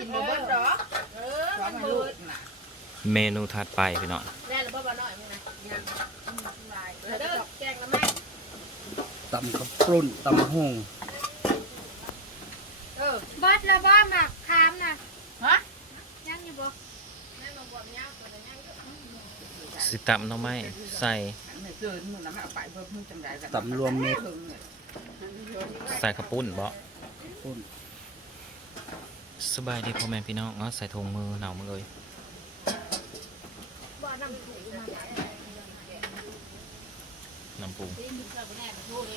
กินบ่เบิดดอกเออมันเบิดน่ะเมนูถัดไปพี่น้องแน่แล้วบ่บ่น้อยมึงนะยังลายเด้อแกงละแม่ตำข้าวปรุ่นตำหงเออเบิดแล้วบ่หมักคามน่ะฮะยังอยู่บ่แม่มาบวมยาวตัวนั้นยังสิตำหน้องไม้ใส่ไม่เกินมึงนะมาเอาไปเพิ่มมึงจังได๋ตำรวมเม็ดใส่ข้าวปุ้นบ่ปุ้น สบายดีพ่อแม่พี่น้องเนาะใส่ถุงมือหนาวมือเลยบ่น้ำถูมาน้ำปู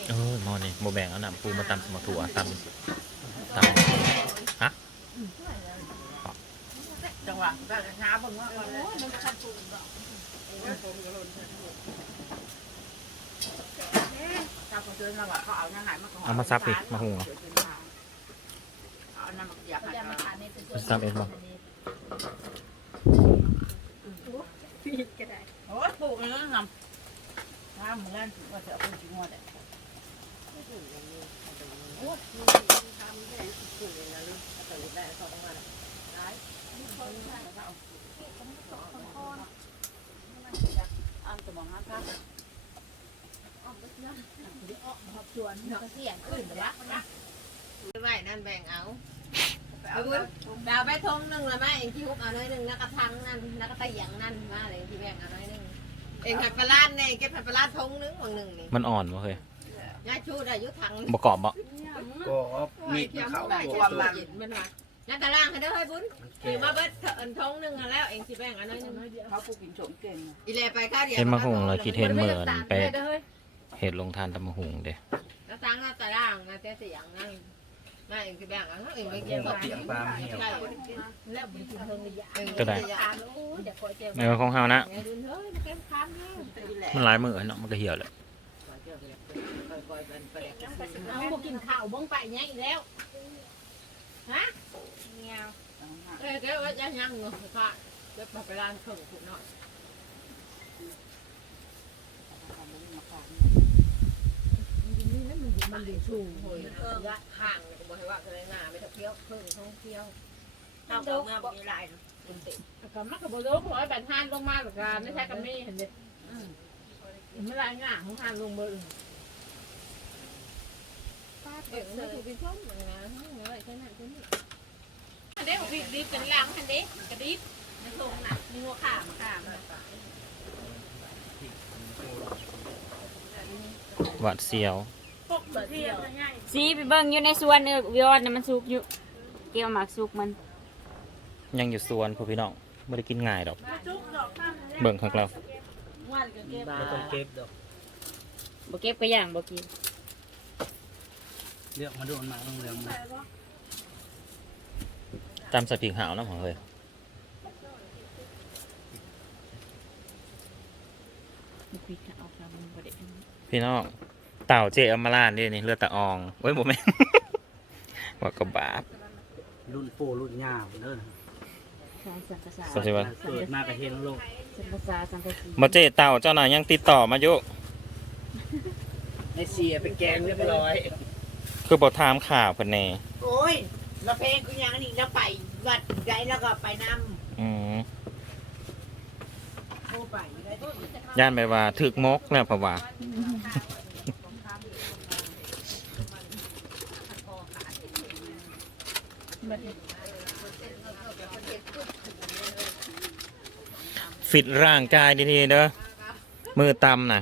เออหมอนี่โมแบ่งเอาน้ำปูมาตำสมถั่วตำตำฮะจังหวะก็ช้าเบิ่งว่าโอ้ยมันชัดสูงดอกถ้าเขาเจอมาว่าเขาเอายังไงมันก็เอามาซับอีกมาหุงเหรอเอาน้ำมันอยากให้จะมาเขาทานในตัวมาซับเองบ่ผิดก็ได้โอ้ยปลูกอย่างนั้นนำถ้ามึงเล่นถือว่าจะเอาไปจิ้มว่าแต่สวนเนาะเสียงขึ้นแต่ว่าไว้นั่นแบ่งเอา เอาบุญเอาไปทงหนึ่งละแม่เองที่ฮุกเอาน้อยหนึ่งแล้วก็ทั้งนั่นแล้วก็ตะหยังนั่นมาเลยที่แบ่งเอาน้อยหนึ่งเองผัดปลาลาดเนี่ยเก็บผัดปลาลาดทงหนึงบางหนึ่งนี่มันอ่อนบ่เฮ้ยยาชูดอายุถังบ่กรอบบ่ก็มีดเขาได้ตัวความมัมันนมันว่านั่นตารางให้เด้อเฮ้ยบุญถือมาเบิดอันทงหนึ่งแล้วเองที่แบ่งเอาน้อยหนึ่งเขาปลูกกินโฉมเก่งนะอีแลไปข้าวเดียวเห็นมะฮุงเลยคิดเห็นเหมือนไปเด้อเฮ้ยเห็ดลงทานตำมะฮุงเด้แล้วตั้งหน้าตารางนะแต่เสียงนั่นน่าเองที่แบ่งเอาเองไม่เกี่ยวเปียกปลาเหี่ยวแล้วบุญกินเพิ่งระยะก็ได้ทานโอ้ยเดี๋ยวคอยเจอในของเฮานะเฮ้ยเฮ้ยเก็บคำเนี่ยมันหลายมื้อเนาะมันก็เหี่ยวแหละเอาบ่กินข้าวบ่งไปยังอีกแล้วฮะเงียวเอ้ยเดี๋ยวว่าจะยังเงาค่ะเดี๋ยวไปร้านเครื่องขุดหน่อย นี้นะมันดีชูโอยละห่างเนี่ยก็บอกให้ว่าอะไรหนาไม่ต้องเที่ยวเครื่งท่องเที่ยวเอาเมื่อบ่มีหลายคุณติดก็มักก็บ่รู้เพราะว่าบันทานลงมาหรอกกันไม่ใช่กับมีเห็นเด้ไม่ไรง่าของทานลงเบ่อื่นเดี๋ยวมันถูกเป็นช่องอย่างนั้นอะไรแค่นั้นแค่นี้อันนี้บ่รีบกันล้างอันนี้กระดิบในทรงน่ะมีหัวขามาขามาหวาดเสียว สียวง่ายสีไปเบิ่งอยู่ในสวนเออวิออดน่ะมันสุกอยู่ เกี่ยวหมากสุกมันยังอยู่สวนพ่อพี่น้องบ่ได้กินง่ายดอกจุกดอกข้ามเบิ่งข้างเราวันก็เก็บไม่ต้องเก็บดอกบ่เก็บก็ย่างบ่กินเลือกมาดูมันมาต้องเลือกมาตำใส่พริกหาวน้ำของเฮ้ยบ่ปิดเอาครับมันบ่ได้อันนี้พี่น้อง เต่าเจอมาลานนี่นี่เลือดตะอองเว้ยบ่แม่นว่ากระบาดรุ่นปู่รุ่นย่าเด้อสารสังกษาสวัสดีครับเกิดมาก็เห็นโลกสังกษาสังกสีมาเจเต่าเจ้าหน่อยยังติดต่อมาอยู่ในเสียไปแกงเรียบร้อย คือบ่ถามข่าวเพิ่นแน่โอ้ยเราเพลงกูยังนี่เราไปวัดใหญ่แล้วก็ไปนอืมำโทรไปได้ย่านไปว่าถึกมกแล้วเพราะว่า ฟิตร่างกายดีๆเด้อมือตำน่ะ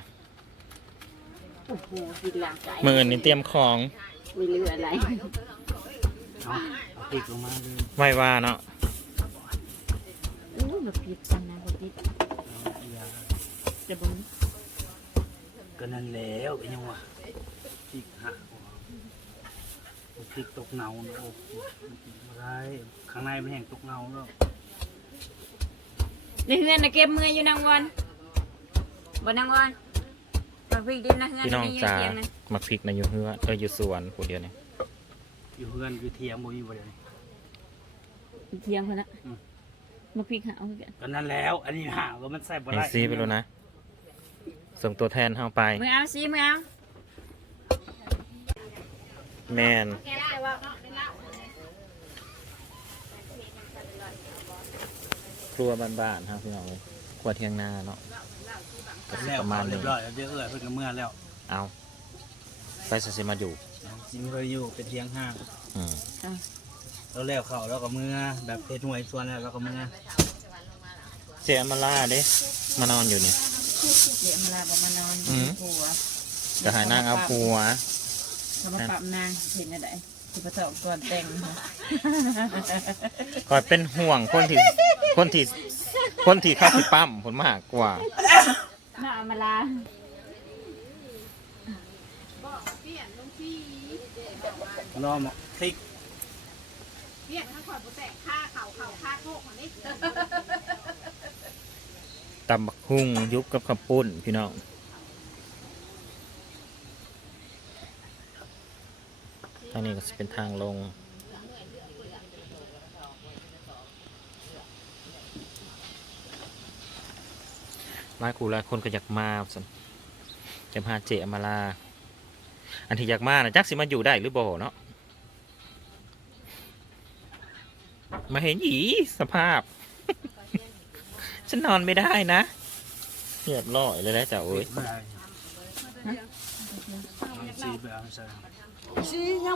โอ้โหกินหลางกายมือนี่เตรียมของไม่เหลืออะไรเอาเอาพริกลงมาเลยไว้ว่าเนาะอู้บ่ปิดกันนะบ่ปิดเอาอีหยาจะเบิ่งก็นั่นแล้วเป็นยังวะพริกหัก พริกตกเงาเนอะโอ้โหอะไรข้างในมันแห้งตกเงาแล้วในเฮือนน่ะเก็บมืออยู่นางวันบ่นางวันฝากพริกดินนะเฮือนพี่น้องนี่อยู่จ๋าเตียงนะมาพริกในะอยู่เฮือเอออยู่สวนผู้เดียวนี่อยู่เฮือนอยู่เทียงบ่มีบ่ได้เตียงพุ่นน่ะอืม มาพริกหาเอาคือกันก็นั่นแล้ว อันนี้หาว่ามันใส่บ่ไอได้ซีไปแล้วนะ ส่งตัวแทนเข้าไป มือเอาสิมือเอาแมน แกได้ว่าเนาะได้เล่า รัวบ้านๆครับพี่น้องเลยครัวเที่ยงนาเนาะก็สิแล้วประมาณเรีนี้ยบร้อยแล้วเดี๋ยวเอื้อยเพิ่นก็เมื่อแล้วเอาไปสสิมาอยู่จริงเลยอยู่เป็นเที่ยงห้างอืมแล้วแล้วเขาแล้วก็เมื่อแบบเพชรหวยส่วนแล้วแล้วก็เมื่อเสียมาล่าเด้มานอนอยู่นี่ เดี๋ยวมาลาบอกมานอนอืม ผัวจะหายนางเอาผัวเขามาปรับนางเห็นอะไร ที่ประสบก่อนแต่งนะคอยเป็นห่วงคนที่คนที่คนที่เข้าสิปั้มผลมากกว่า น่าเอามาลารอหมอคลิกเรียกทั้งข่อยบ่แตกค่าเข่าเข่าค่าโคกของนี่ตำบักหุ่งยุบกับข้าวปุ้นพี่น้องางนี้ก็จะเป็นทางลง หลายกูหลายคนก็อยากมาสันจะพาเจอมาลา อันที่อยากมานะจักสิมาอยู่ได้หรือบ่เนาะ มาเห็นหยีสภาพ ฉันนอนไม่ได้นะเรียบร้อยเลยนะจ้าคเอ้ ลิยกไปซีไปเอา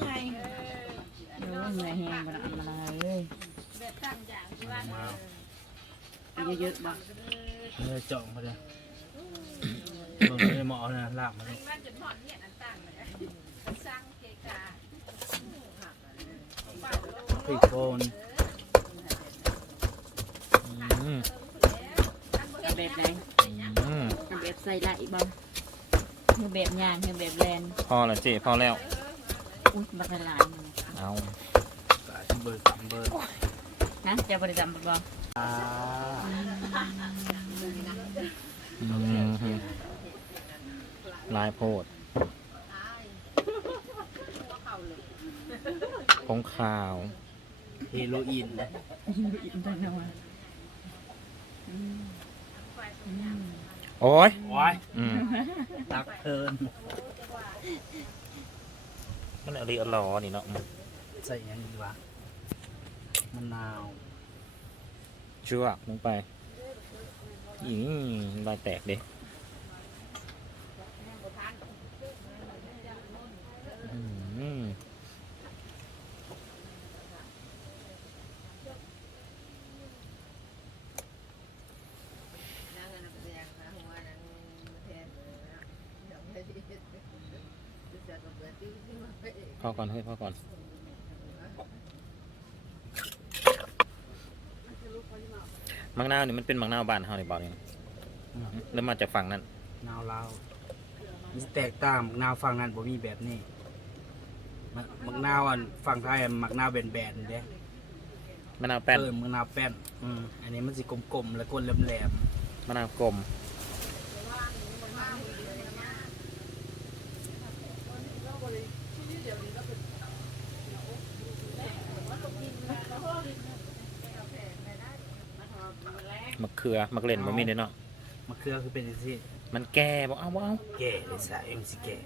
ใส่โอ้ยเหนื่อยแห้งบ่ละเอามาลาเลยมาเยอะๆบ่เออเจาะมาเลยเบิ่งเลยหมอนะลากมาเลยพริกโคนอืมเอาแบบไหนอืมเอาแบบใส่ไหลบ่ คือแบบยางคือแบบแลนพอแล้วเจพอแล้ว อุ้ยบักละลายมันเอากาเบอร์ตำเบอร์นะจะบริจำบ่อ่าอืมลายโพดผงขาว เฮโรอีนนะ อินจังนะวะอืมอืม โอ้ยโอ้ยอืมตักเทินมันอะไรอลอนี่เนาะใส่หยังดีวะมะนาวเชือกลงไปอีลายแตกเด้อืม นั่งกันไปยังหาหัวนั่งแทนเดี๋ยวไม่ได้จะกับเบิดที่ที่มาไป พอก่อนเฮ้ยพอก่อนมังนาวนี่มันเป็นมังนาวบ้านเฮาในบ่อนี่นะแล้วมาจากฝั่งนั้นนาวลาวมันสิแตกต่างมักนาวฝั่งนั้นบ่มีแบบนี้มะมักนาวอันฝั่งไทยอันมักนาวแบนๆเด้มะนาวแป้นเออมักนาวแป้นอืมอันนี้มันสิกลมๆแล้วก้นแหลมมะนาวกลม มะเขือมะเล่นบ่มีเด้เนาะๆมะเขือคือเป็นจังซี่มันแก่บ่เอาบ่เอาแก่เลยซะเองสิแก่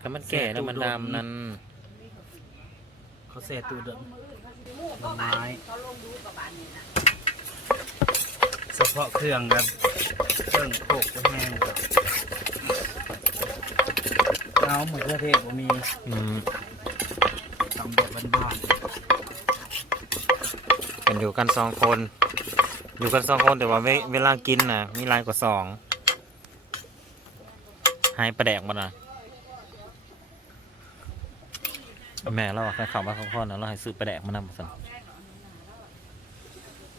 ถ้ามันแก่แล้วมันดำนั่นเขาแซ่ตู้เดิมดอกไม้เฉพาะเครื่องครับเครื่องโขกไปแห้งครับเอาหมะเขือเทศบ่มีอืมตำแบบบ้านกันอยู่กันสองคน อยู่กันสองคนแต่ว่าเวเวลากินน่ะ มีหลายกว่าสองหายประแดกมาน่ะแม่เราอะใครขับมาเขาพ่อนะเราให้ซื้อประแดกมานำสั่นๆ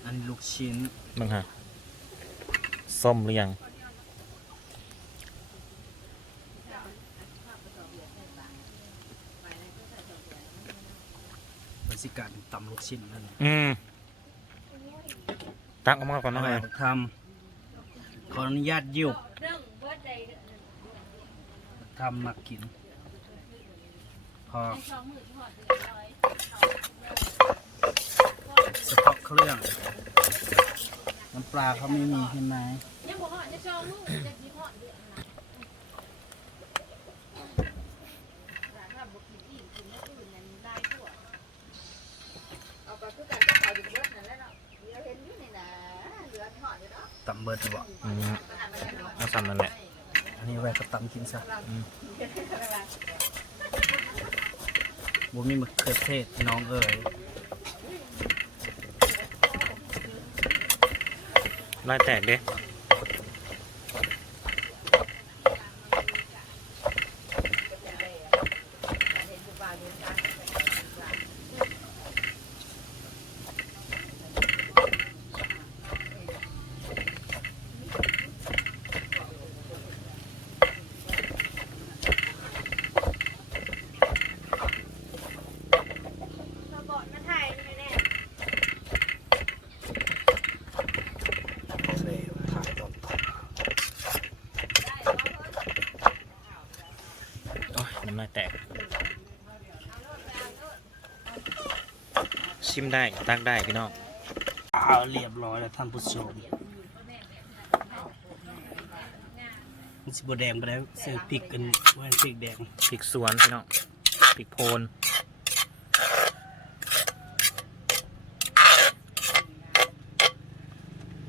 อันนี้ลูกชิ้นมึงฮะส้มหรือยังบริการตำลูกชิ้นนั่นอืม ตักออกมาก่อนนะเอาฮะไปทำขออนุญาตยิวทำมากิน พอเฉพาะเครื่องน้ำปลาเขาไม่มีใช่ไหมเอาไปคือกันก็เอาอยู่เบิด ตำเบิดบ่อืมเอาซ้ำนั่นแหละอันนี้ไว้ก็ตำกินซะบ่มีมะเขือเทศน้องเอ๋ยลายแตกเด้ เซ่ถ่ายตอนต่อ โอ้ยน้ำลายแตก ชิมได้ตักได้พี่น้องอ้าวเรียบร้อยแล้วท่านผู้ชมมันสิบ่แดงไปแล้วใส่พริกกันไว้พริกแดงพริกสวนพี่น้องพริกโพน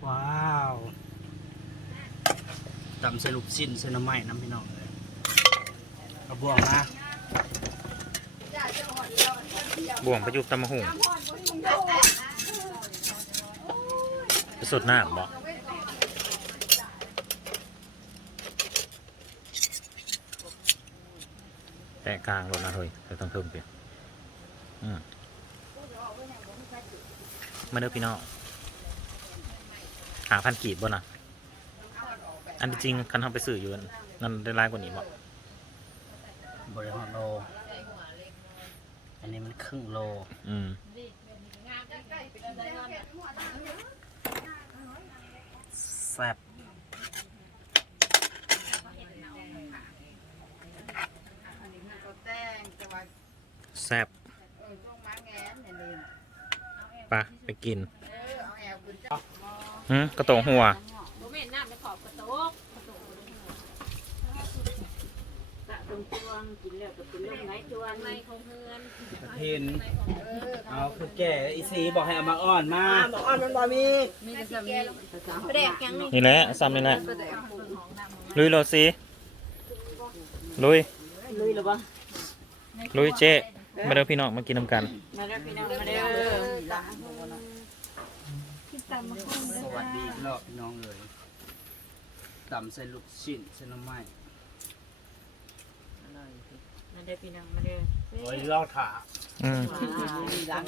ว้าวตำใส่ลูกชิ้นใส่หน้ำไม้น้ำพี่น้องเลยเอาบ่วงนะบ่วงประยุกต์ตำมะหุ่งไป สดน้ำบ่แต่กลางรถนะเฮ้ยแต่ต้องเพิ่มเปลี่ยนอืมมาเด้อพี่น้องหาพันกีบบ่นะอันที่จริงคันทำไปสื่ออยู่นั่นได้ร้ายกว่านี้บ่บริหารโล อันนี้มันครึ่งโล อืม แซ่บแซ่บไปะไปกินหืมกระตงหัว บ่แม่นน้ำไปขอบกระโตก สะสมจวงกินแล้วก็เป็นลมไหลจวนในของเฮือนเห็นเอาคือแก่อีซีบอกให้เอามาอ้อนมาบอกอ่อนมันบ่มีมีแต่จะมีแดกยังนี่นี่แหละซ้ำนี่แหละลุยโรซีลุยลุยหรือบ่ลุยเจ๊มาเด้อพี่น้องมากินน้ำกันมาเด้อพี่น้องมาเด้อสวัสดีพี่น้องพี่น้องเลยตำใส่ลูกชิ้นใส่หน้ำไม้ มาเด้อพี่น้องมาเด้อโอ้ยลอกขาอืม ล้าง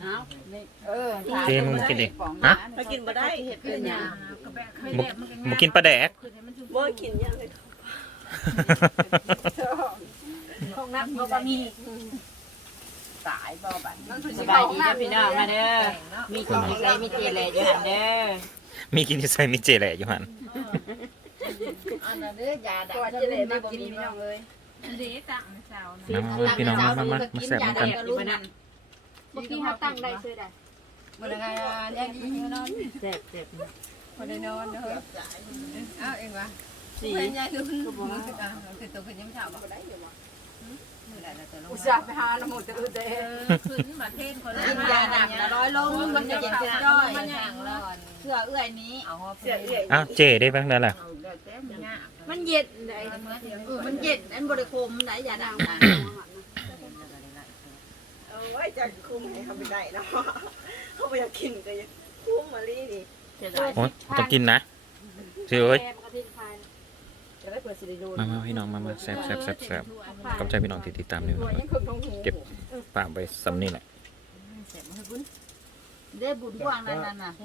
เอาเออเจ๊มึงมากินดิฮะถ้ากินบ่ได้เห็ดเป็นหยังบุบุกินปลาแดกบ่กินหยังเลยของน้ำบ่บะมีตายบ่บัดมันคือสบายดีเด้อพี่น้องมาเด้อ มีกินมีใส่มีเจแลอยู่หั่นเด้อมีกินที่ใส่มีเจแหละอยู่หันอันนั้นเด้อยาดักตัวเจแลมากินพี่น้องเอ้ย เด็ตั้งเช้านะน้ำพี่น้องมามามามาแซ่บกันอยู่บ่นั่นบ่กี้เฮาตั้งได้ซื้อได้บ่ได้ไงแยกอยู่นอนแซ่บแซ่บบ่ได้นอนเด้อเอ้าเองวะสี่เพิ่นยายคือคือบ่คืออะคือตัวเพิ่นยังเช้าบ่ได้อยู่บ่มื้อใดแล้วตัวลงอุตส่าห์ไปหาละหมดแต่เออแต่ขึ้นมาเทศคนละกินยาดักละร้อยลงมันจะกินเป็นจ้อยอย่างร้อนเสื้อเอื้อยนี้เอาเสื้อเอื้อยอ้าวเจได้บ้างนั่นแหละ มันเย็นเลยมันเย็นอันบริคมไหนอย่าดังนะเอาไว้จะคุมให้เขาไปได้เนาะเขาบ่อยากกินก็ยังคุ้มมาลีนี่โอ้ต้องกินนะเชื่อเอ้ยมามาพี่น้องมามาแซ่บแซ่บแซ่บแซ่บขอบใจพี่น้องที่ติดตามนี่ตัวยังคึกทงหูเก็บปากไปซ้ำนี่แหละได้บุญกว้างนั่นน่ะ